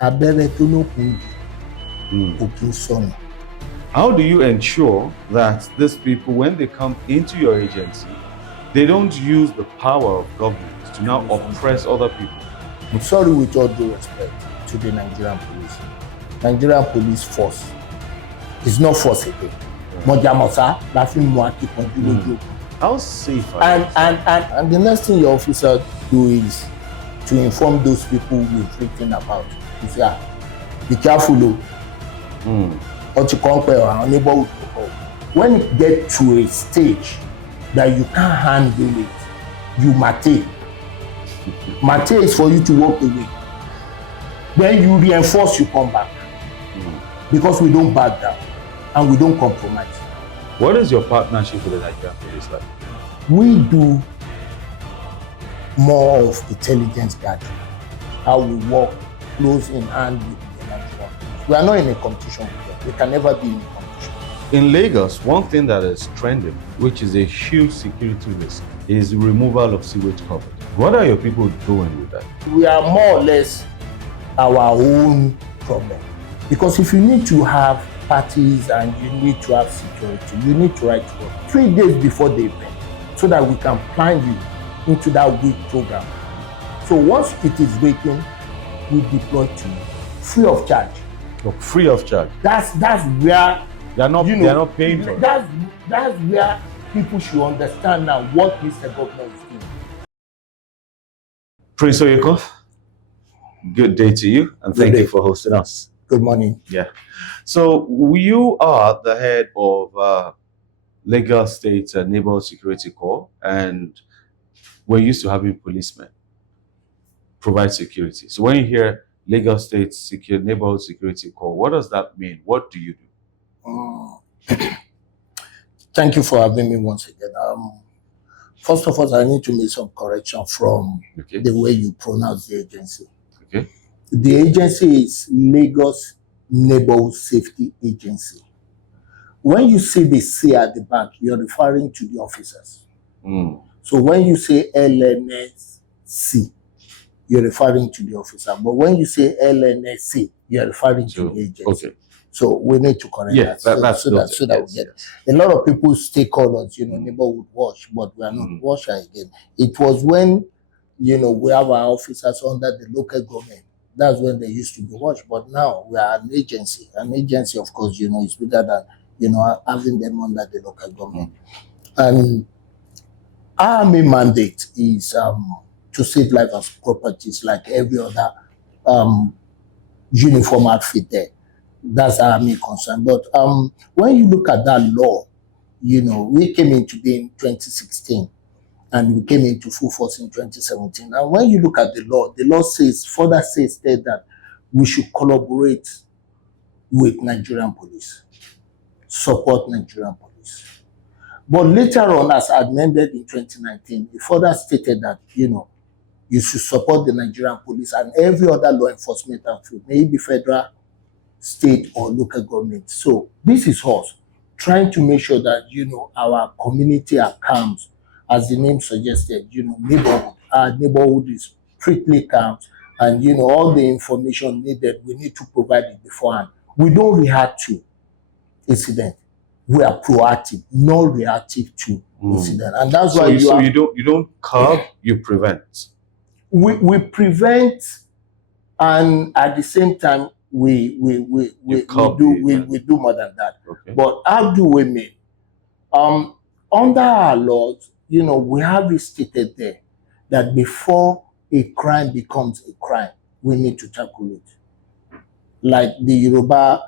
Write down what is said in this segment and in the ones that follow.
Abẹ́rẹ́ tó lókun kò kí ń sọnù. How do you ensure that these people, when they come into your agency, they don't use the power of government to now oppress other people? I'm sorry, with all due respect to the Nigerian police. Nigerian police force is not force again. Mojamosa, laughing more people. How safe are you? And the next thing your officer do is to inform those people we've written about. You say, be careful, or to compare our neighborhood. When it gets to a stage that you can't handle it, you mate. Mate is for you to walk away. Then you reinforce, you come back. Because we don't back down and we don't compromise. What is your partnership with the Nigerian police like? We do more of intelligence gathering. How we work close in hand with the Nigerian police. We are not in a competition with them. We can never be in a competition. In Lagos, one thing that is trending, which is a huge security risk, is the removal of sewage coverage. What are your people doing with that? We are more or less our own problem. Because if you need to have parties and you need to have security, you need to write to us 3 days before the event so that we can plan you into that week program. So once it is written, we deploy to you free of charge. Look, free of charge. That's where They're not paying for it. That's where people should understand now what Mr. Governor is doing. Prince Oyekan, good day to you, and thank you for hosting us. Good morning. Yeah. So you are the head of Lagos State Neighborhood Security Corps, and we're used to having policemen provide security. So when you hear Lagos State Neighborhood Security Corps, what does that mean? What do you do? Thank you for having me once again. First of all, I need to make some correction from the way you pronounce the agency. Okay. The agency is Lagos Neighborhood Safety Agency. When you say the C at the back, you're referring to the officers. So when you say LNSC, you're referring to the officer. But when you say LNSC, you're referring to the agency. Okay. So we need to correct that. So that we get it. A lot of people stakeholders, neighborhood watch, but we are not watching again. It was when, we have our officers under the local government. That's when they used to be watched. But now we are an agency. An agency, of course, is bigger than, having them under the local government. And our main mandate is to save lives and properties like every other uniform outfit there. That's our main concern. But when you look at that law, we came into being in 2016 and we came into full force in 2017. And when you look at the law further says that we should collaborate with Nigerian police, support Nigerian police. But later on, as amended in 2019, it further stated that, you should support the Nigerian police and every other law enforcement outfit, maybe federal, state, or local government. So this is us trying to make sure that, our community are calm, as the name suggested, neighborhood. Our neighborhood is strictly calm, and, all the information needed, we need to provide it beforehand. We don't react to incident. We are proactive, not reactive to incident. And that's why you don't curb, you prevent. We prevent, and at the same time, we do more than that. Okay. But how do we mean? Under our laws, we have it stated there that before a crime becomes a crime, we need to tackle it. Like the Yoruba,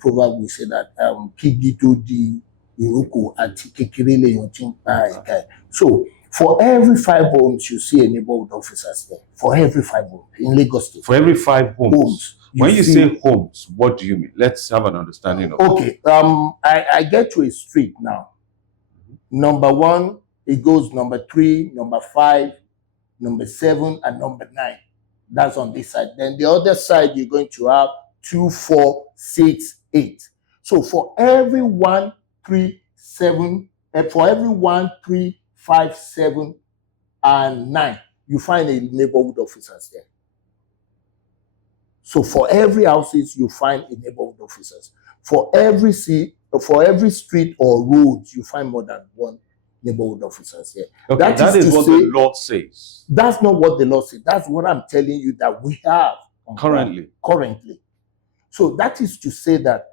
proverb, we say that Kigito di Iroko ati kekere leyan tin pa eka. So for every 5 homes, you see a neighborhood officers there. For every 5 homes in Lagos State. For every 5 homes. When you say homes, what do you mean? Let's have an understanding of okay. I get to a street now. Number 1, it goes number 3, number 5, number 7, and number 9. That's on this side. Then the other side, you're going to have 2, 4, 6, 8. So for every 1, 3, 7, for every 1, 3, 5, 7, and 9, you find a neighborhood officers there. So for every houses, you find a neighborhood officers. For every street or road, you find more than one neighborhood officers here. Okay, that is what the law says. That's not what the law says. That's what I'm telling you that we have currently. So that is to say that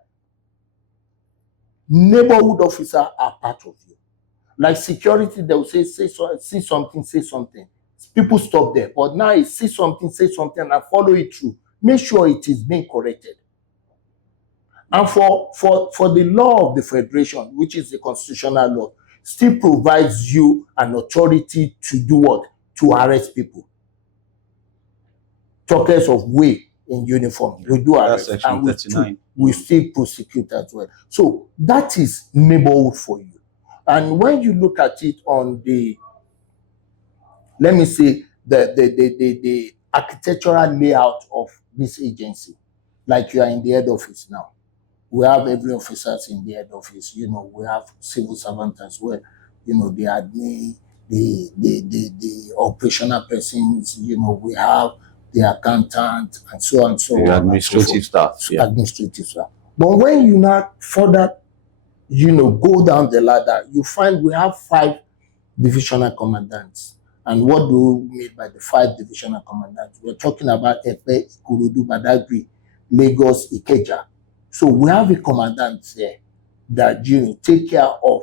neighborhood officers are part of you. Like security, they will say see something, say something. People stop there. But now it's see something, say something, and follow it through. Make sure it is being corrected. And for the law of the federation, which is the constitutional law, still provides you an authority to do what? To arrest people. Talkers of way in uniform, we do arrest, and we still prosecute as well. So that is neighborhood for you. And when you look at it on the, let me say, the architectural layout of this agency, like you are in the head office now. We have every officers in the head office. You know, we have civil servants as well. You know, the admin, the operational persons. You know, we have the accountant and so on and so on. Administrative staff. Yeah. Administrative staff. But when you now further, you know, go down the ladder, you find we have 5 divisional commandants. And what do we mean by the 5 divisional commandants? We're talking about Epe, Ikorodu, Badagry, Lagos, Ikeja. So we have a commandant there that, you know, take care of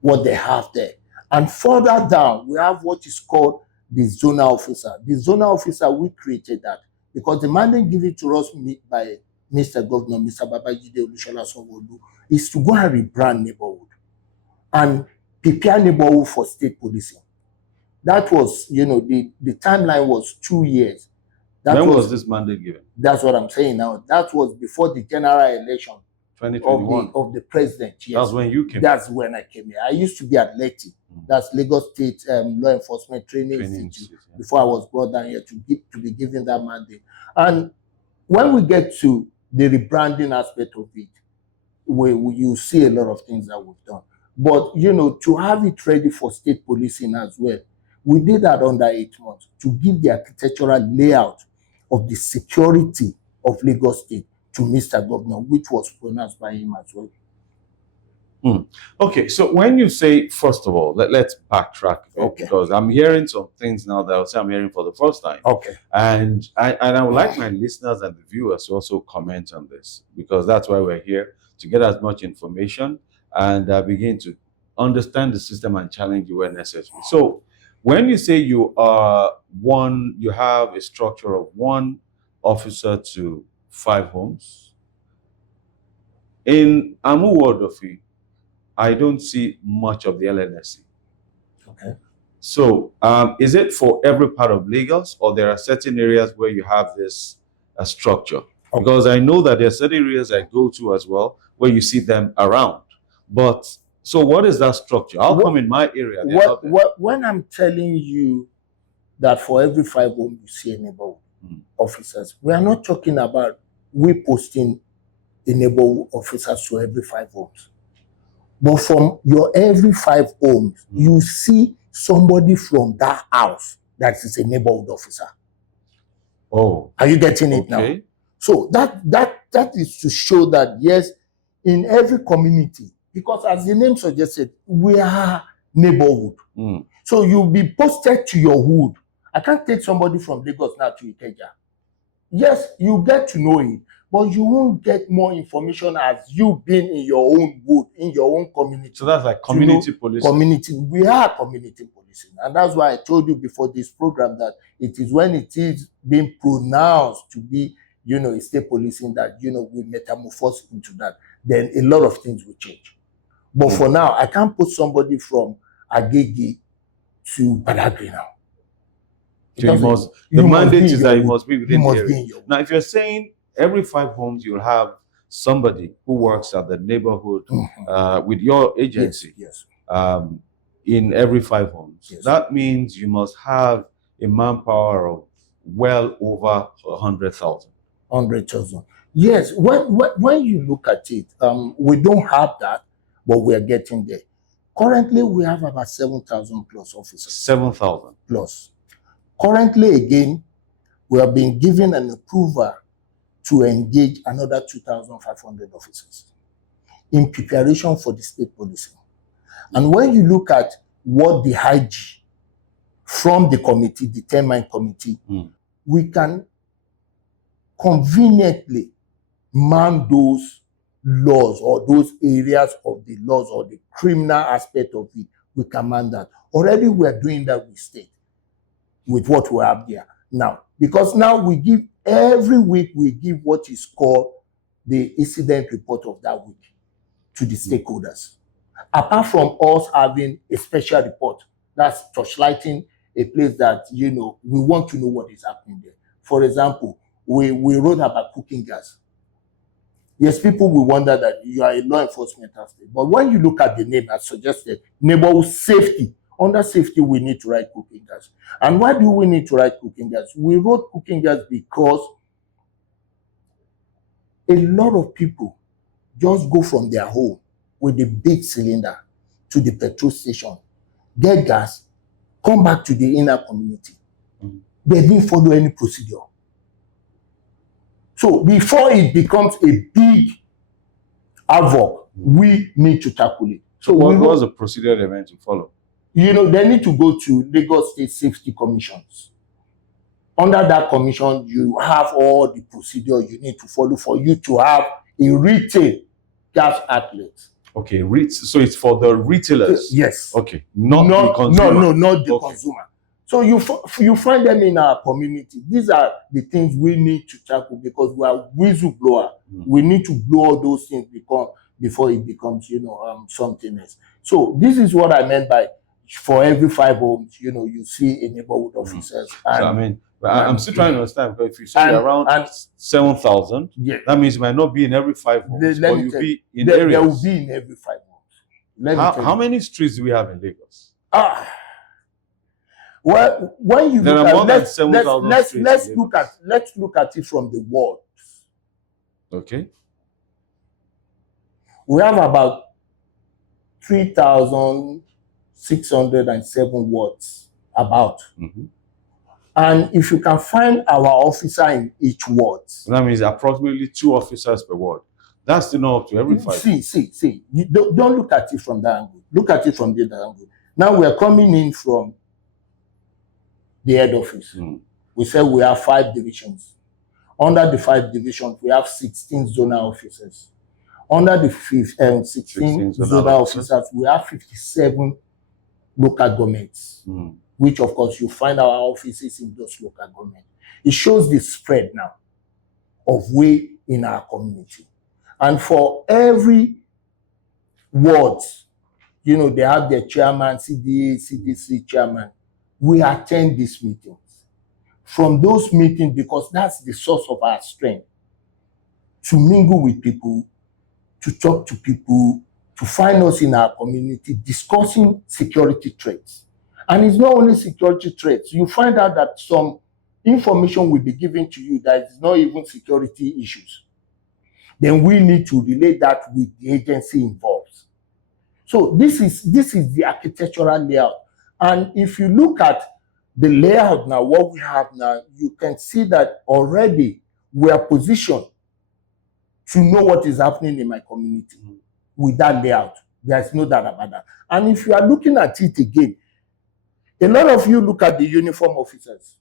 what they have there. And further down, we have what is called the zonal officer. The zonal officer, we created that because the mandate given to us by Mr. Governor, Mr. Babajide Olusola Sanwo-Olu, is to go and rebrand neighborhood and prepare neighborhood for state policing. That was, you know, the timeline was 2 years. When was this mandate given? That's what I'm saying now. That was before the general election 2021 of the president. Yes. That's when you came. That's when I came here. I used to be at LETI. That's Lagos State Law Enforcement Training Institute. Yeah. Before I was brought down here to be given that mandate. And when we get to the rebranding aspect of it, you see a lot of things that we've done. But, you know, to have it ready for state policing as well, we did that under 8 months to give the architectural layout of the security of Lagos State to Mr. Governor, which was pronounced by him as well. Okay, so when you say, first of all, let's backtrack, okay, because I'm hearing some things now that I'll say I'm hearing for the first time. Okay. And I would like my listeners and the viewers to also comment on this, because that's why we're here, to get as much information and begin to understand the system and challenge you where necessary. So when you say you have a structure of 1 officer to 5 homes, in Amu Wardofi, I don't see much of the LNSC. Okay. So is it for every part of Lagos, or there are certain areas where you have this structure? Okay. Because I know that there are certain areas I go to as well where you see them around. But so what is that structure? How come in my area? When I'm telling you that for every 5 homes you see a neighborhood officers, we are not talking about we posting a neighborhood officers to every 5 homes. But from your every 5 homes, you see somebody from that house that is a neighborhood officer. Oh. Are you getting it now? So that is to show that, yes, in every community, because as the name suggested, we are neighborhood. So you'll be posted to your hood. I can't take somebody from Lagos now to Ikeja. Yes, you get to know it, but you won't get more information as you being in your own wood, in your own community. So that's like community policing. We are community policing. And that's why I told you before this program that it is when it is being pronounced to be, you know, state policing that, you know, we metamorphose into that. Then a lot of things will change. But for now, I can't put somebody from Agege to Badagry now. So the mandate is that you must be within the area. Now, if you're saying every 5 homes, you'll have somebody who works at the neighborhood with your agency. Yes. In every 5 homes. Yes. That means you must have a manpower of well over 100,000. 100,000. Yes. When you look at it, we don't have that, but we are getting there. Currently, we have about 7,000 plus officers. 7,000 plus. Currently, again, we have been given an approval to engage another 2,500 officers in preparation for the state policing. And when you look at what the IG from the committee, the 10-man committee, we can conveniently man those laws or those areas of the laws or the criminal aspect of it. We can man that. Already we are doing that with state, with what we have there now. Because now we give, every week we give what is called the incident report of that week to the stakeholders. Apart from us having a special report, that's torchlighting a place that, you know, we want to know what is happening there. For example, we wrote about cooking gas. Yes, people will wonder that you are a law enforcement aspect, but when you look at the name as suggested, neighborhood safety, under safety we need to write cooking gas. And why do we need to write cooking gas? We wrote cooking gas because a lot of people just go from their home with a big cylinder to the petrol station, get gas, come back to the inner community. They didn't follow any procedure. So before it becomes a big havoc, we need to tackle it. So what was the procedure they meant to follow? You know, they need to go to Lagos State Safety Commissions. Under that commission, you have all the procedure you need to follow for you to have a retail gas outlet. Okay, so it's for the retailers? Yes. Okay, not the consumer? No, not the consumer. So you find them in our community. These are the things we need to tackle because we are whistleblower. We need to blow all those things before it becomes, you know, something else. So this is what I meant by for every 5 homes, you know, you see a neighborhood officers. And, so I mean, I'm still trying to understand, because if you say around 7,000, that means it might not be in every 5 homes, but you'll be in areas. There will be in every 5 homes. How many streets do we have in Lagos? Well, when you there look are more at, than 7,000 streets. Let's look at it from the wards. Okay. We have about 3,607 wards about. And if you can find our officer in each ward, that means approximately 2 officers per ward. That's still not up to every 5. See. You don't look at it from that angle. Look at it from the other angle. Now we are coming in from the head office. We say we have 5 divisions. Under the 5 divisions, we have 16 zonal officers. Under the 16 zonal officers, we have 57 local governments, which of course you find our offices in those local governments. It shows the spread now of we in our community. And for every ward, you know, they have their chairman, CDA, CDC chairman. We attend these meetings. From those meetings, because that's the source of our strength, to mingle with people, to talk to people, to find us in our community discussing security threats. And it's not only security threats. You find out that some information will be given to you that is not even security issues. Then we need to relate that with the agency involved. So this is the architectural layout. And if you look at the layout now, what we have now, you can see that already we are positioned to know what is happening in my community with that layout. There's no doubt about that. And if you are looking at it again, a lot of you look at the uniform officers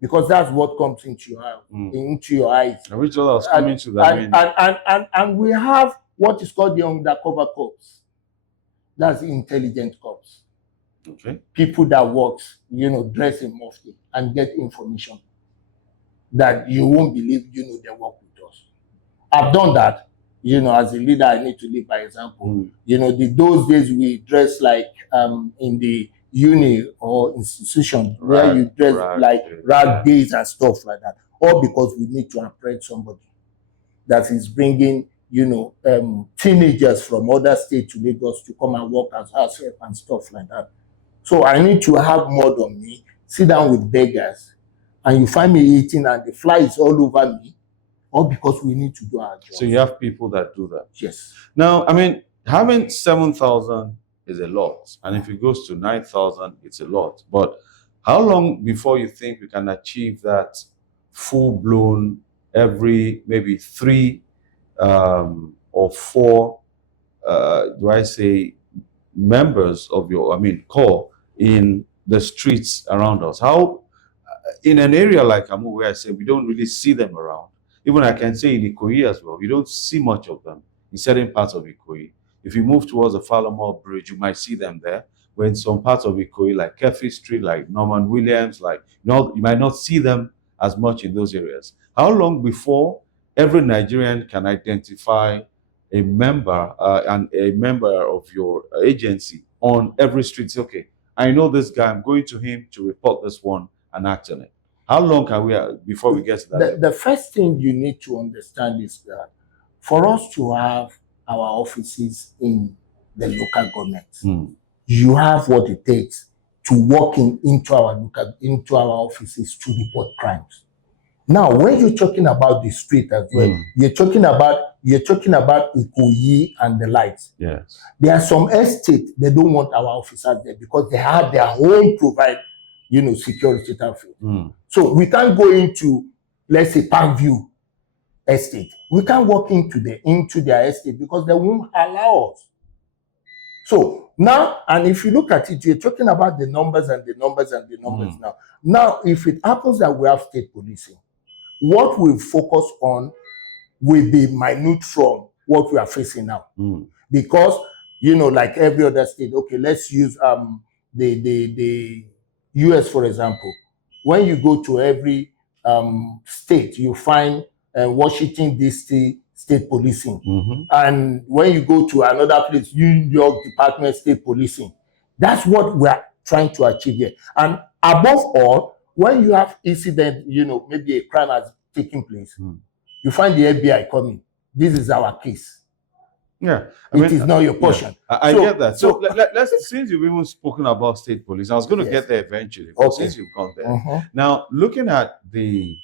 because that's what comes into your eyes. Which others coming to that? And we have what is called the undercover corps. That's the intelligent corps. Okay. People that work, you know, dress in mufti and get information that you won't believe, you know, they work with us. I've done that. You know, as a leader, I need to lead by example. You know, those days we dress like in the uni or institution where you dress like rag days and stuff like that. All because we need to apprehend somebody that is bringing, you know, teenagers from other states to Lagos to come and work as house help and stuff like that. So I need to have mud on me, sit down with beggars, and you find me eating and the fly is all over me, all because we need to do our job. So you have people that do that? Yes. Now, I mean, having 7,000 is a lot. And if it goes to 9,000, it's a lot. But how long before you think we can achieve that full-blown every maybe 3 or 4, do I say, members of your, corps in the streets around us. How, in an area like Amu, where I say we don't really see them around, even I can say in Ikoyi as well, you don't see much of them in certain parts of Ikoyi. If you move towards the Falamo Bridge, you might see them there. But in some parts of Ikoyi, like Kefi Street, like Norman Williams, like, you might not see them as much in those areas. How long before every Nigerian can identify a member and a member of your agency on every street? Say, okay, I know this guy, I'm going to him to report this one and act on it. How long can we before we get to that? The first thing you need to understand is that for us to have our offices in the local government, you have what it takes to walk into our offices to report crimes. Now, when you're talking about the street as well, you're talking about Ikoyi and the lights. Yes. There are some estates they don't want our officers there because they have their own security traffic. So we can't go into, let's say, Parkview estate. We can't walk into their estate because they won't allow us. So now, and if you look at it, you're talking about the numbers and the numbers and the numbers now. Now, if it happens that we have state policing, what we focus on will be minute from what we are facing now. Because, like every other state, okay, let's use the US, for example. When you go to every state, you find Washington, D.C. state policing. And when you go to another place, New York Department state policing. That's what we're trying to achieve here. And above all, when you have incident, maybe a crime has taken place, you find the FBI coming. This is our case. Yeah, it is not your portion. Yeah, I get that. So let's, since you've even spoken about state police, I was going to get there eventually. But since you've gone there, now looking at the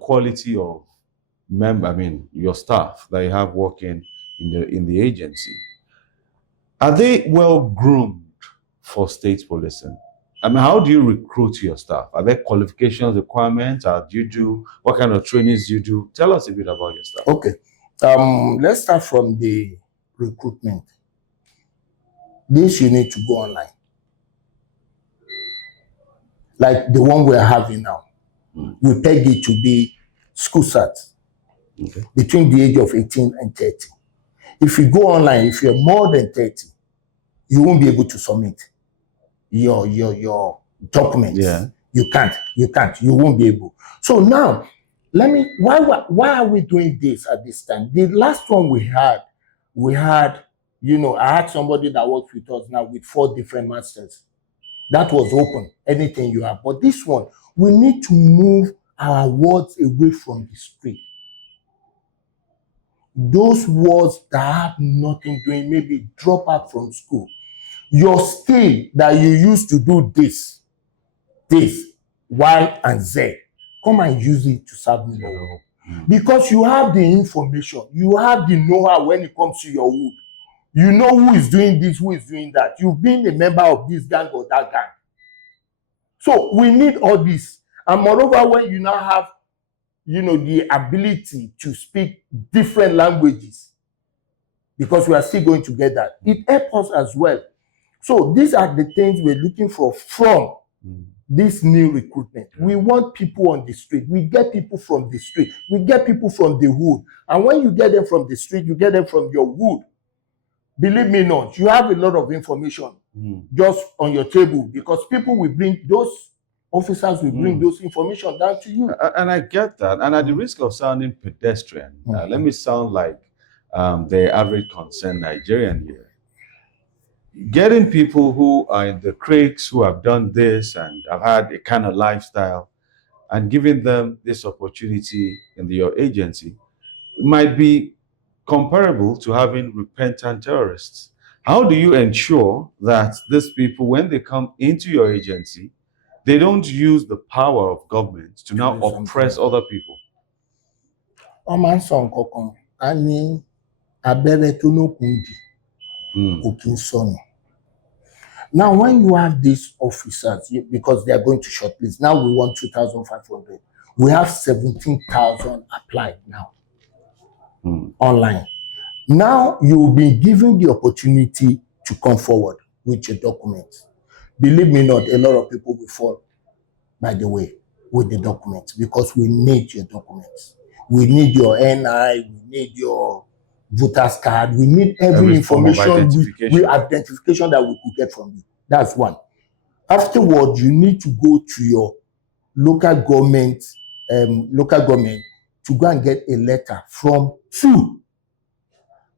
quality of your staff that you have working in the agency, are they well groomed for state policing? How do you recruit your staff? Are there qualifications, requirements? What kind of trainings do you do? Tell us a bit about your staff. Okay. Let's start from the recruitment. This you need to go online. Like the one we're having now. We peg it to be school cert between the age of 18 and 30. If you go online, if you're more than 30, you won't be able to submit your documents. You can't, you won't be able. So now, why are we doing this at this time? The last one we had, I had somebody that works with us now with 4 different masters. That was open, anything you have. But this one, we need to move our words away from the street. Those words that have nothing doing, maybe drop out from school. Your skill that you used to do this, Y and Z, come and use it to serve me more. Because you have the information, you have the know-how when it comes to your wood. You know who is doing this, who is doing that. You've been a member of this gang or that gang. So we need all this. And moreover, when you now have, the ability to speak different languages, because we are still going to get that, it helps us as well. So these are the things we're looking for from this new recruitment. We want people on the street. We get people from the street. We get people from the hood. And when you get them from the street, you get them from your hood. Believe me not, you have a lot of information just on your table, because people will bring those officers will bring those information down to you. And I get that. And at the risk of sounding pedestrian, let me sound like the average concerned Nigerian here. Getting people who are in the creeks, who have done this and have had a kind of lifestyle, and giving them this opportunity in your agency might be comparable to having repentant terrorists. How do you ensure that these people, when they come into your agency, they don't use the power of government to now oppress other people? Now, when you have these officers, because they are going to shortlist, now we want 2,500. We have 17,000 applied now online. Now you will be given the opportunity to come forward with your documents. Believe me not, a lot of people will fall by the way with the documents because we need your documents. We need your NI, we need your voter's card, we need every information, identification that we could get from you. That's one. Afterwards, you need to go to your local government to go and get a letter from two.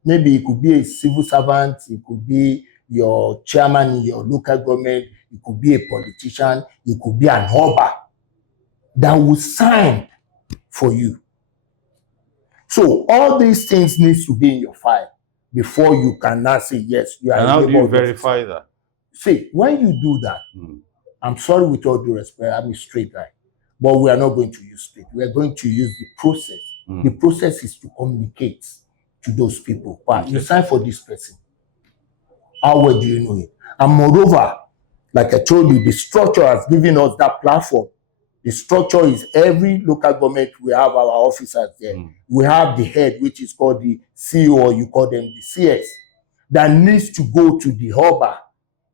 Maybe it could be a civil servant, it could be your chairman in your local government, it could be a politician, it could be an Oba that will sign for you. So all these things need to be in your file before you can now say yes. You are. And how do you verify that? See, when you do that, I'm sorry with all due respect, I'm a straight guy, but we are not going to use straight. We are going to use the process. The process is to communicate to those people. Wow, you sign for this person. How well do you know it? And moreover, like I told you, the structure has given us that platform. The structure is every local government, we have our officers there. We have the head, which is called the CEO, or you call them the CS, that needs to go to the harbor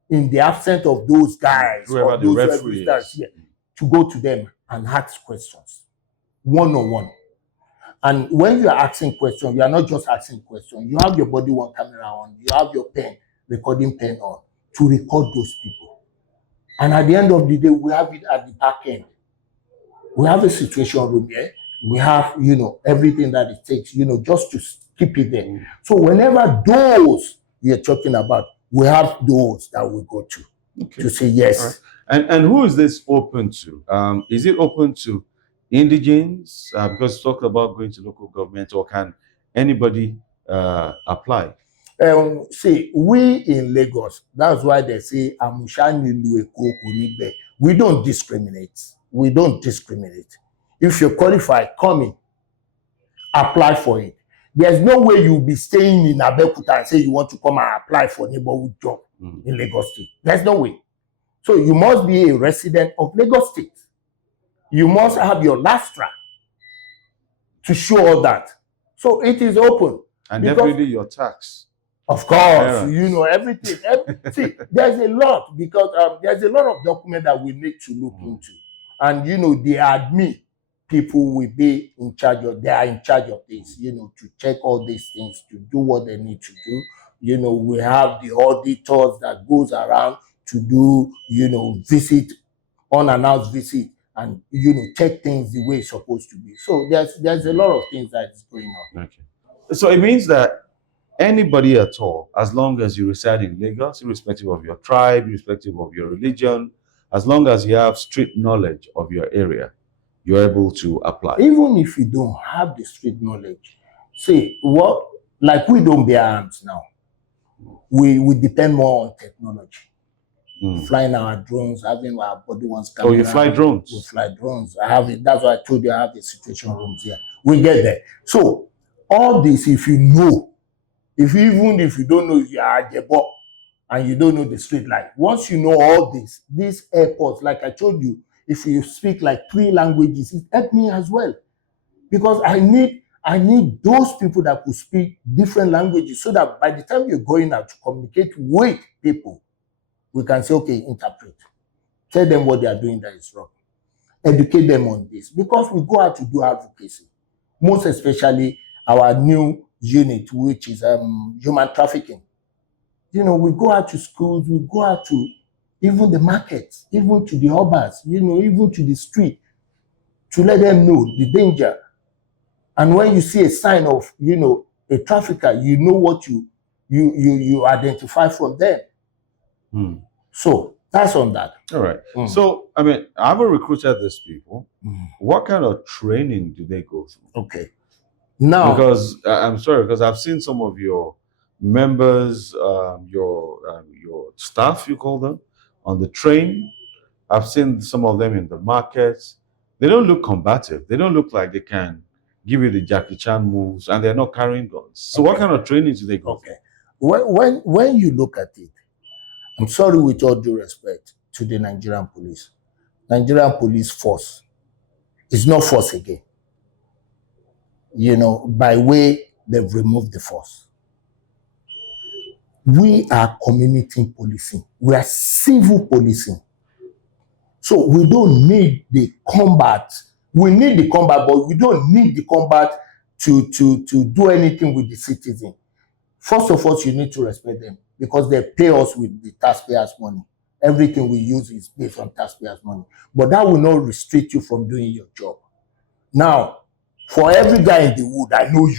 in the absence of those guys, whoever or the those referees, here, to go to them and ask questions, one-on-one. And when you are asking questions, you are not just asking questions. You have your body worn camera on, you have your pen, recording pen on, to record those people. And at the end of the day, we have it at the back end. We have a situation room here. We have, everything that it takes, just to keep it there. So whenever those you're talking about, we have those that we go to say yes. Right. And who is this open to? Is it open to indigents? Because talk about going to local government, or can anybody apply? See, we in Lagos, that's why they say we don't discriminate. We don't discriminate. If you qualify, come in, apply for it. There's no way you'll be staying in Abeokuta and say you want to come and apply for neighborhood job in Lagos State. There's no way. So you must be a resident of Lagos State. You must have your lastra to show all that. So it is open. And definitely your tax. Of course, everything. See, there's a lot, because there's a lot of documents that we need to look into. And, the admin people will be in charge of, they are in charge of this, to check all these things, to do what they need to do. We have the auditors that goes around to do, visit, unannounced visit, and, check things the way it's supposed to be. So there's a lot of things that is going on. Okay. So it means that anybody at all, as long as you reside in Lagos, irrespective of your tribe, irrespective of your religion, as long as you have street knowledge of your area, you're able to apply. Even if you don't have the street knowledge, see, like we don't bear arms now. We depend more on technology. Flying our drones, having our body ones camera. Oh, you fly drones? We fly drones. I have it. That's why I told you I have the situation rooms here. We get there. So all this, if you know, even if you don't know, if you are Ajebo and you don't know the street light, once you know all this, these airports, like I told you, if you speak like 3 languages, it helped me as well, because I need those people that could speak different languages, so that by the time you're going out to communicate with people, we can say, okay, interpret, tell them what they are doing that is wrong, educate them on this, because we go out to do advocacy, most especially our new unit, which is human trafficking. We go out to schools, we go out to even the markets, even to the urbans, even to the street, to let them know the danger. And when you see a sign of, a trafficker, you know what you identify from them. So that's on that. All right. So, I haven't recruited these people. What kind of training do they go through? Okay. Now, because I'm sorry, because I've seen some of your members, your staff, you call them, on the train. I've seen some of them in the markets. They don't look combative. They don't look like they can give you the Jackie Chan moves, and they're not carrying guns. So what kind of training do they go through? When you look at it, I'm sorry with all due respect to the Nigerian police. Nigerian police force It's not force again. By way they've removed the force. We are community policing. We are civil policing. So we don't need the combat. We need the combat, but we don't need the combat to do anything with the citizen. First of all, you need to respect them because they pay us with the taxpayers' money. Everything we use is based on taxpayers' money. But that will not restrict you from doing your job. Now, for every guy in the wood, I know you.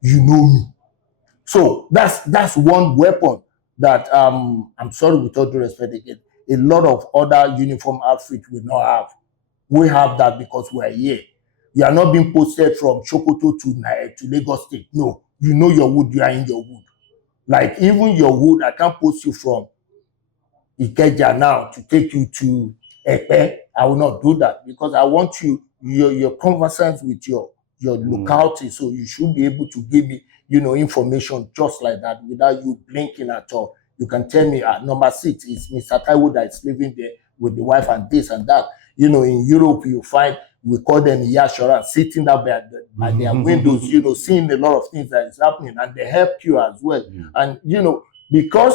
You know me. So that's one weapon that I'm sorry, with all due respect again, a lot of other uniform outfits will not have. We have that because we are here. You are not being posted from Sokoto to Lagos State. No, you know your wood, you are in your wood. Like even your wood, I can't post you from Ikeja now to take you to Epe. I will not do that because I want your conversance with your locality, so you should be able to give me information just like that without you blinking at all. You can tell me number 6 is Mr. Taiwo that is living there with the wife and this and that. In Europe you find we call them Yashora sitting down by their windows, seeing a lot of things that is happening, and they help you as well. And because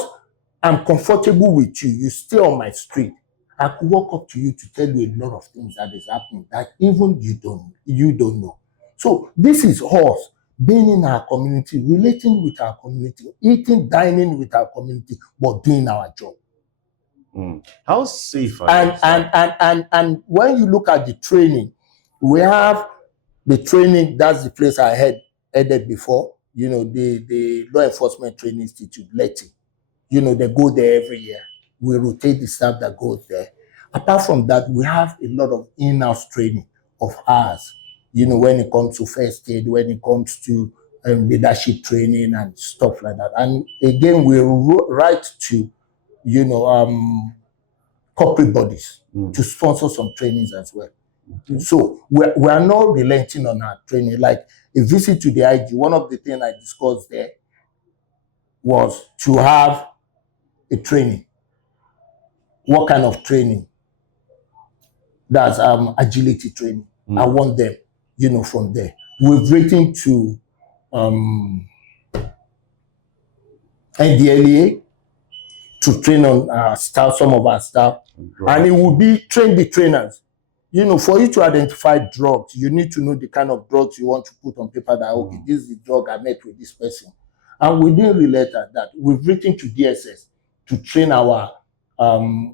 I'm comfortable with you, you stay on my street, I could walk up to you to tell you a lot of things that is happening that even you don't know. So this is us being in our community, relating with our community, eating, dining with our community, but doing our job. How safe are you? And when you look at the training, we have the training. That's the place I headed before. The Law Enforcement Training Institute, LETI. They go there every year. We rotate the staff that goes there. Apart from that, we have a lot of in-house training of ours. When it comes to first aid, when it comes to leadership training and stuff like that. And again, we write to, corporate bodies to sponsor some trainings as well. Okay. So we are not relenting on our training. Like a visit to the IG, one of the things I discussed there was to have a training. What kind of training? That's agility training. I want them, from there. We've written to NDLEA to train on our staff, some of our staff. Right. And it will be train the trainers. For you to identify drugs, you need to know the kind of drugs you want to put on paper that, okay, this is the drug I met with this person. And we didn't relate at that. We've written to DSS to train our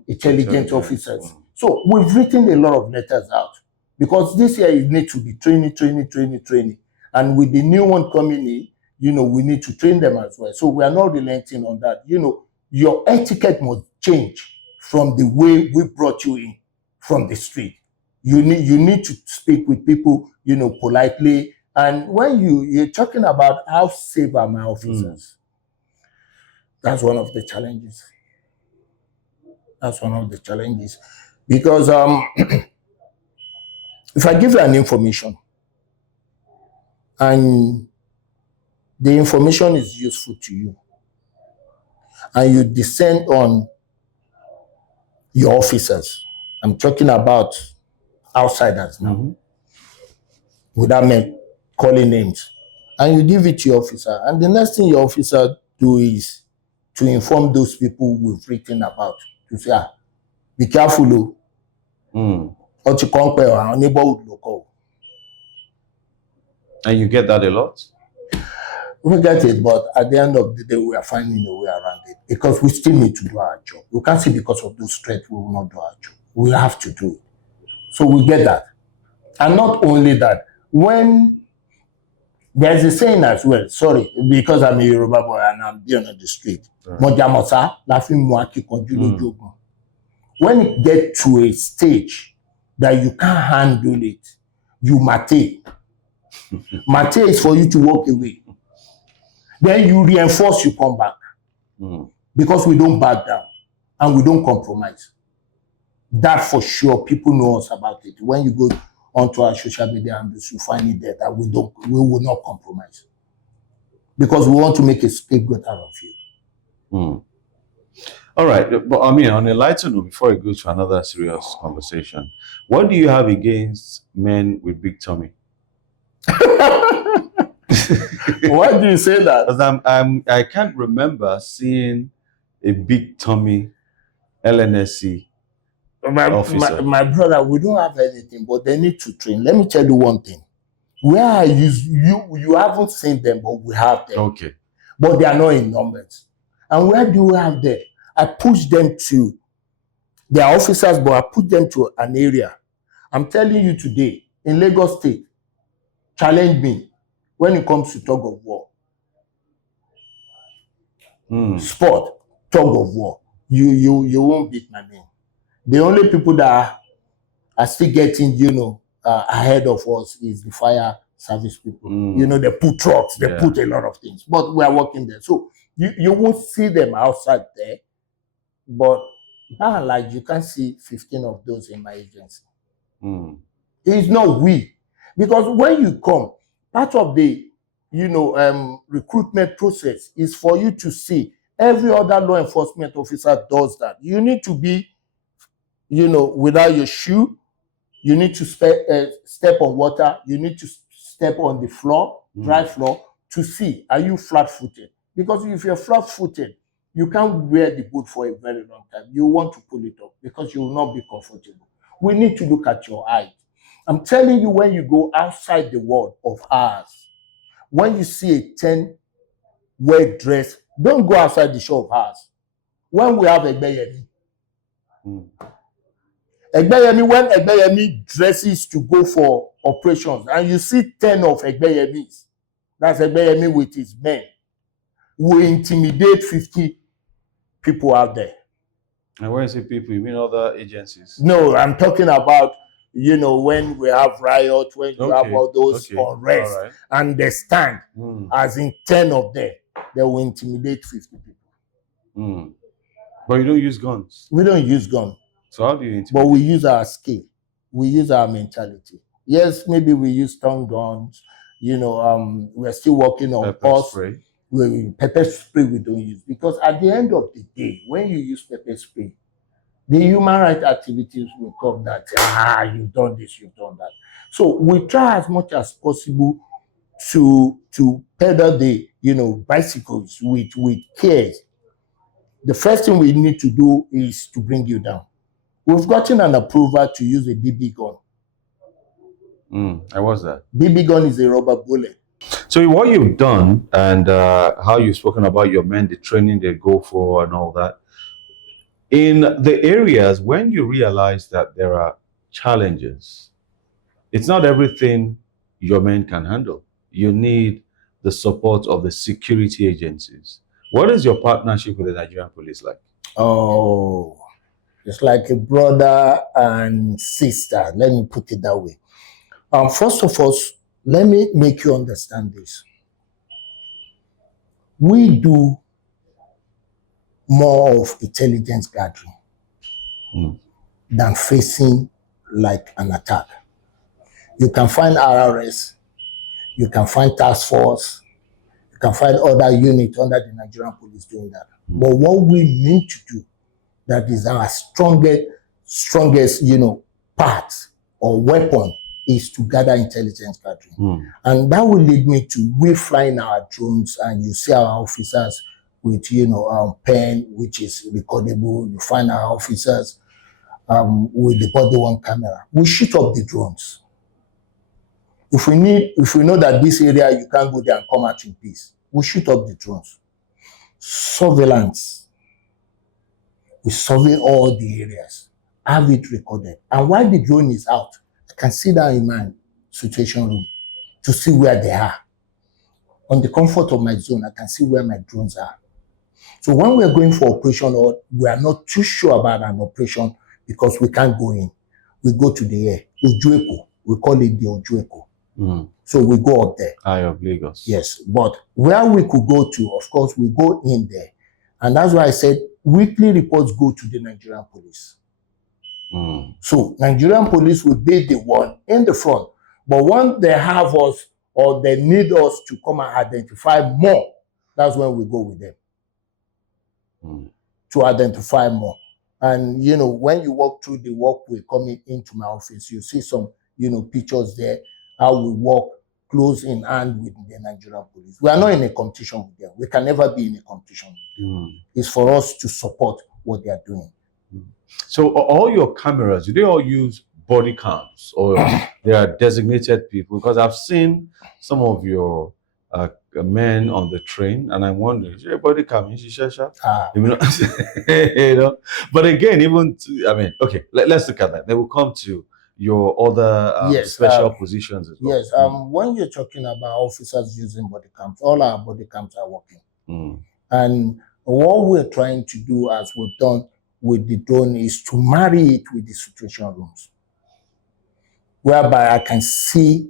intelligence officers. So we've written a lot of letters out because this year it needs to be training. And with the new one coming in, we need to train them as well. So we are not relenting on that. Your etiquette must change from the way we brought you in from the street. You need to speak with people, politely. And when you're talking about how safe are my officers, that's one of the challenges. That's one of the challenges. Because if I give you an information and the information is useful to you and you descend on your officers, I'm talking about outsiders now, without me calling names, and you give it to your officer, and the next thing your officer do is to inform those people we've written about, to say, be careful, or to compare our neighborhood local. And you get that a lot? We get it, but at the end of the day, we are finding a way around it because we still need to do our job. We can't say because of those threats we will not do our job. We have to do it. So we get that. And not only that, when there's a saying as well, sorry, because I'm a Yoruba boy and I'm being on the street. When it gets to a stage that you can't handle it, you mate. Mate is for you to walk away. Then you reinforce, you come back. Because we don't back down and we don't compromise. That for sure, people know us about it. When you go onto our social media and you find it there that we will not compromise. Because we want to make a scapegoat out of you. All right, but I mean, on a lighter note, before we go to another serious conversation, what do you have against men with big tummy? Why do you say that? Because I can't remember seeing a big tummy LNSC officer. My brother, we don't have anything, but they need to train. Let me tell you one thing. Where I use you haven't seen them, but we have them. Okay. But they are not in numbers. And where do we have them? I push them to their officers, but I put them to an area. I'm telling you today, in Lagos State, challenge me when it comes to tug of war. Sport, tug of war. You won't beat my man. The only people that are still getting, ahead of us is the fire service people. They put trucks, they put a lot of things, but we are working there. So you won't see them outside there, but like you can see 15 of those in my agency. It's not we, because when you come, part of the recruitment process is for you to see. Every other law enforcement officer does that. You need to be, without your shoe. You need to step on water. You need to step on the floor, dry floor, to see, are you flat-footed? Because if you're flat-footed, you can't wear the boot for a very long time. You want to pull it up because you will not be comfortable. We need to look at your height. I'm telling you, when you go outside the world of ours, when you see a 10 well-dressed, don't go outside the show of ours. When we have Egbeyemi, when Egbeyemi dresses to go for operations, and you see 10 of Egbeyemis, that's Egbeyemi with his men, will intimidate 50 people out there. And when you say people, you mean other agencies? No, I'm talking about, when we have riots, when you have all those unrest, and they stand, as in 10 of them, they will intimidate 50 people. But you don't use guns? We don't use guns. So how do you intimidate? But we use our skill. We use our mentality. Yes, maybe we use stun guns. We're still working on pepper spray. Pepper spray we don't use, because at the end of the day, when you use pepper spray, the human rights activities will come that you've done this, you've done that. So we try as much as possible to pedal the bicycles with care. The first thing we need to do is to bring you down. We've gotten an approval to use a BB gun. And what's that? BB gun is a rubber bullet. So what you've done and how you've spoken about your men, the training they go for and all that, in the areas when you realize that there are challenges, it's not everything your men can handle. You need the support of the security agencies. What is your partnership with the Nigerian police like? Oh, it's like a brother and sister. Let me put it that way. First of all, let me make you understand this. We do more of intelligence gathering than facing like an attack. You can find RRS, you can find task force, you can find other units under the Nigerian police doing that. But what we need to do, that is our strongest, part or weapon, is to gather intelligence gathering. And that will lead me to we flying our drones, and you see our officers with, pen, which is recordable. You find our officers with the body worn camera. We shoot up the drones. If we know that this area you can't go there and come out in peace, we shoot up the drones. Surveillance. We survey all the areas, have it recorded. And while the drone is out, I can sit down in my situation room to see where they are. On the comfort of my zone, I can see where my drones are. So when we're going for operation, or we are not too sure about an operation because we can't go in, we go to the air. Ojueko, we call it the Ojueko. So we go up there. Eye of Lagos. Yes, but where we could go to, of course, we go in there. And that's why I said weekly reports go to the Nigerian police. So Nigerian police will be the one in the front. But once they have us or they need us to come and identify more, that's when we go with them. to identify more. And, when you walk through the walkway coming into my office, you see some, pictures there, how we walk close in hand with the Nigerian police. We are not in a competition with them. We can never be in a competition with them. It's for us to support what they are doing. So all your cameras, do they all use body cams or they are designated people? Because I've seen some of your men on the train, and I'm wondering, is your body cam? But again, okay, let's look at that. Then we'll come to your other special positions as well. Yes, when you're talking about officers using body cams, all our body cams are working. And what we're trying to do, as we've done with the drone, is to marry it with the situation rooms, whereby I can see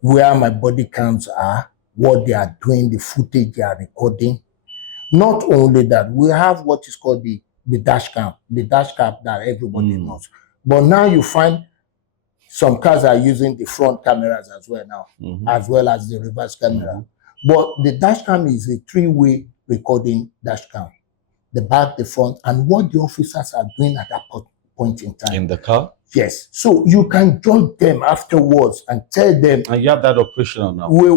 where my body cams are, what they are doing, the footage they are recording. Not only that, we have what is called the dash cam that everybody knows. But now you find some cars are using the front cameras as well now, as well as the reverse camera. But the dash cam is a three-way recording dash cam. The back, the front, and what the officers are doing at that point in time. In the car? Yes. So you can judge them afterwards and tell them. And you have that operational now? We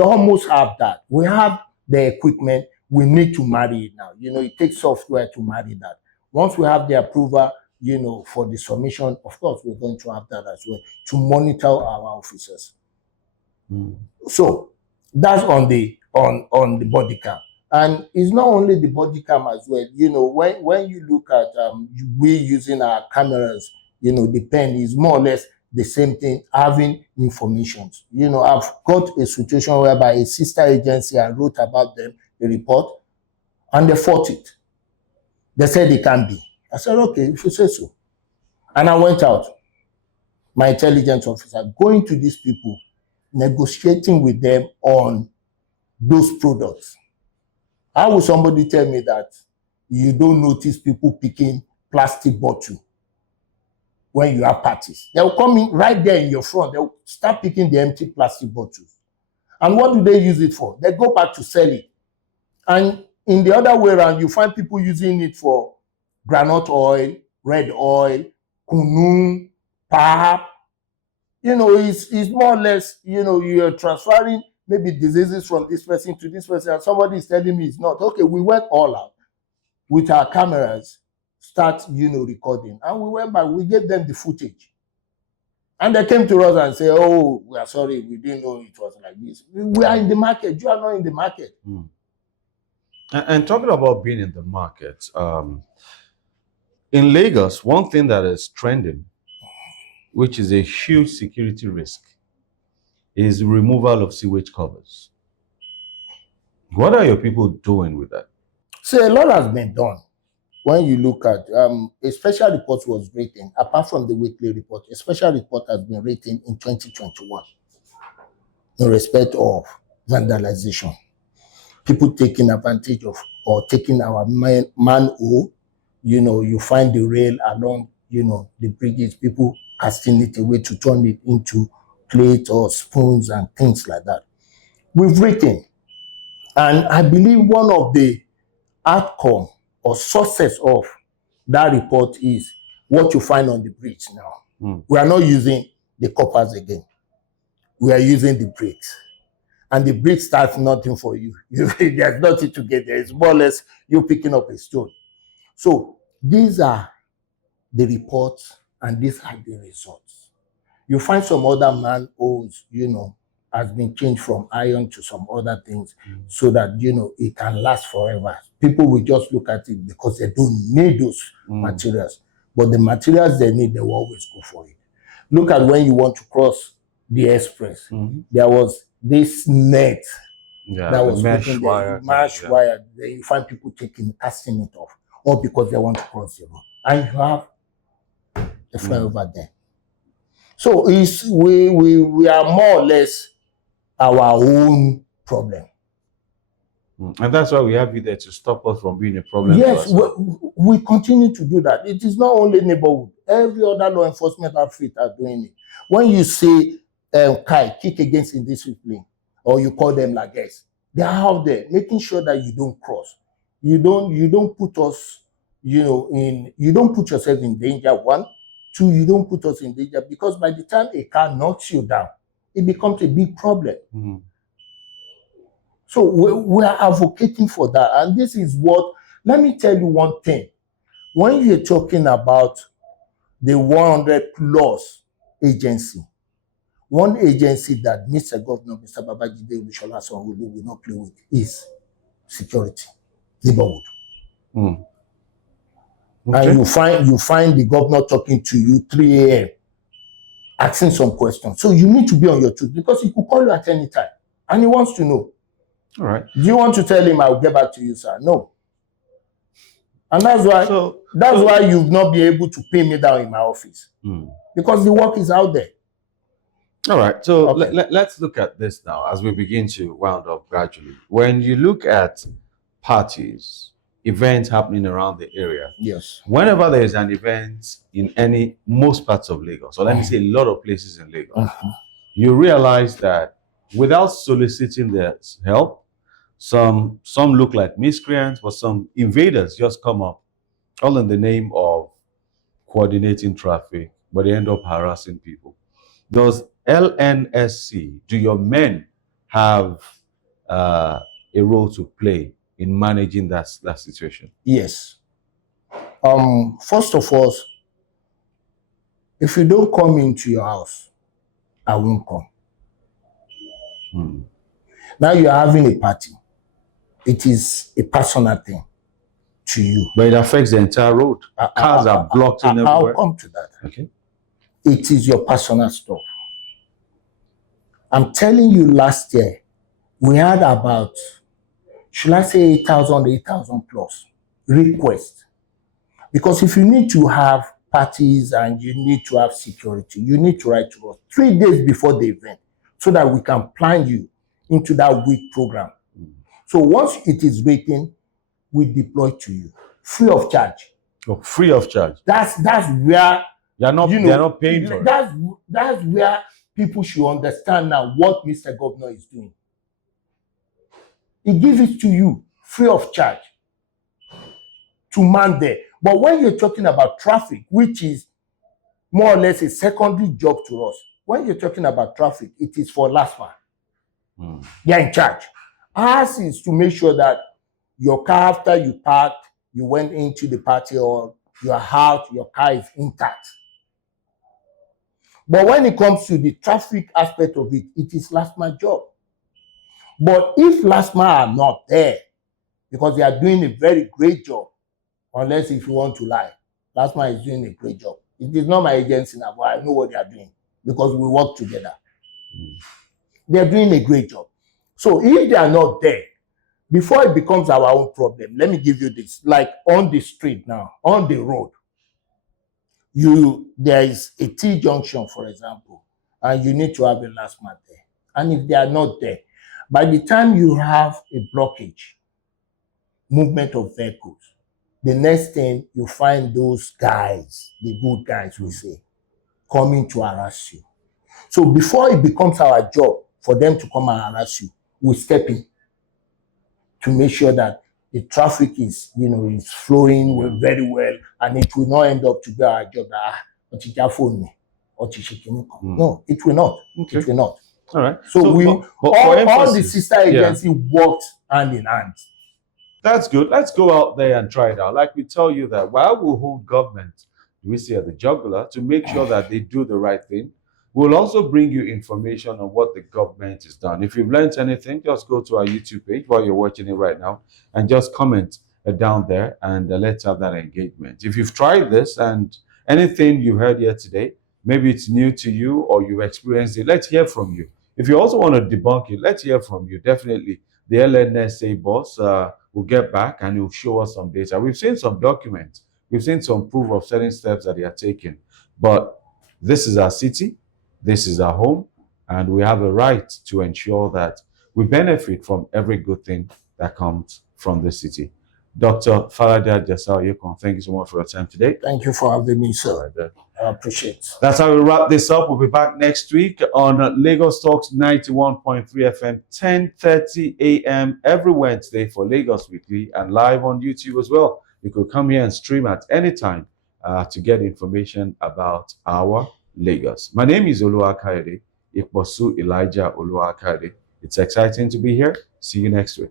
almost have that. We have the equipment. We need to marry it now. It takes software to marry that. Once we have the approval, for the submission, of course, we're going to have that as well to monitor our officers. So that's on the body cam. And it's not only the body cam as well. When you look at we using our cameras, the pen is more or less the same thing, having information. I've got a situation whereby a sister agency, I wrote about them, a report, and they fought it. They said it can't be. I said, okay, if you say so. And I went out, my intelligence officer, going to these people, negotiating with them on those products. How will somebody tell me that you don't notice people picking plastic bottle when you have parties? They'll come in right there in your front. They'll start picking the empty plastic bottles. And what do they use it for? They go back to sell it. And in the other way around, you find people using it for groundnut oil, red oil, kunu, pap. It's more or less, you're transferring maybe diseases from this person to this person, and somebody is telling me it's not. Okay, we went all out with our cameras, start, recording. And we went back, we gave them the footage. And they came to us and said, oh, we are sorry, we didn't know it was like this. We are in the market, you are not in the market. And talking about being in the market, in Lagos, one thing that is trending, which is a huge security risk, is removal of sewage covers. What are your people doing with that? So a lot has been done. When you look at, a special report was written, apart from the weekly report, a special report has been written in 2021 in respect of vandalization. People taking advantage of or taking our manhole. You find the rail along, the bridges, people casting it away to turn it into plates or spoons and things like that. We've written, and I believe one of the outcome or sources of that report is what you find on the bridge now. We are not using the coppers again. We are using the bricks. And the brick starts nothing for you. There's nothing to get there. It's more or less you picking up a stone. So these are the reports and these are the results. You find some other manholes, has been changed from iron to some other things so that, it can last forever. People will just look at it because they don't need those materials. But the materials they need, they will always go for it. Look at when you want to cross the express. There was this net that was mesh wire. Then you find people casting it off, all because they want to cross the road. And you have the flyover there. So we are more or less our own problem. And that's why we have you there, to stop us from being a problem. Yes, we continue to do that. It is not only neighborhood. Every other law enforcement outfit are doing it. When you say kick against indiscipline, or you call them like this, they are out there making sure that you don't cross. You don't put us, you don't put yourself in danger. One, two, you don't put us in danger, because by the time a car knocks you down, it becomes a big problem. Mm. So we are advocating for that. And this is what, let me tell you one thing. When you're talking about the 100 plus agency, one agency that Mr. Governor, Mr. Babajide Olusola Sanwo-Olu will not play with is security, neighborhood. Mm. And you find the governor talking to you 3 a.m. asking some questions. So you need to be on your toes, because he could call you at any time and he wants to know. All right. Do you want to tell him I'll get back to you, sir? No. And that's why you've not been able to pin me down in my office. Because the work is out there. All right. So let's look at this now as we begin to round up gradually. When you look at parties, events happening around the area. Yes. Whenever there is an event in most parts of Lagos, or let me say a lot of places in Lagos, you realize that without soliciting their help, some look like miscreants, but some invaders just come up, all in the name of coordinating traffic, but they end up harassing people. Does LNSC, do your men have a role to play in managing that situation? Yes. First of all, if you don't come into your house, I won't come. Now you're having a party. It is a personal thing to you. But it affects the entire road. Cars are blocked in everywhere. I'll come to that. Okay. It is your personal stuff. I'm telling you, last year, we had about, should I say 8,000 plus requests. Because if you need to have parties and you need to have security, you need to write to us 3 days before the event so that we can plan you into that week program. So once it is written, we deploy to you free of charge. Oh, free of charge. That's where they're not paying for it. That's where people should understand now what Mr. Governor is doing. He gives it to you free of charge to man there. But when you're talking about traffic, which is more or less a secondary job to us, when you're talking about traffic, it is for LASMA. They're in charge. Ours is to make sure that your car, after you parked, you went into the party, or you're out, your car is intact. But when it comes to the traffic aspect of it, it is LASMA job. But if LASMA are not there, because they are doing a very great job, unless if you want to lie, LASMA is doing a great job. It is not my agency now, but I know what they are doing because we work together. They are doing a great job. So if they are not there, before it becomes our own problem, let me give you this. Like on the street now, on the road, there is a T-junction, for example, and you need to have a LASMA there. And if they are not there, by the time you have a blockage, movement of vehicles, the next thing you find those guys, the good guys we say, coming to harass you. So before it becomes our job for them to come and harass you, we step in to make sure that the traffic is, is flowing very well, and it will not end up to be our job that no, it will not. Okay. It will not. All right. So all the sister agency worked hand in hand. That's good. Let's go out there and try it out. Like we tell you that while we hold government, we say at the jugular, to make sure that they do the right thing, we'll also bring you information on what the government has done. If you've learned anything, just go to our YouTube page while you're watching it right now and just comment down there, and let's have that engagement. If you've tried this and anything you heard here today, maybe it's new to you or you've experienced it, let's hear from you. If you also want to debunk it, let's hear from you. Definitely, the LNSA boss will get back and he'll show us some data. We've seen some documents. We've seen some proof of certain steps that they are taking. But this is our city. This is our home. And we have a right to ensure that we benefit from every good thing that comes from the city. Dr. Faladia Jasa Oyekan, thank you so much for your time today. Thank you for having me, All sir. right, then. I appreciate it. That's how we wrap this up. We'll be back next week on Lagos Talks 91.3 FM, 10:30 a.m. every Wednesday for Lagos Weekly, and live on YouTube as well. You could come here and stream at any time to get information about our Lagos. My name is Oluwakayode Ikposu Elijah Oluwakayode. It's exciting to be here. See you next week.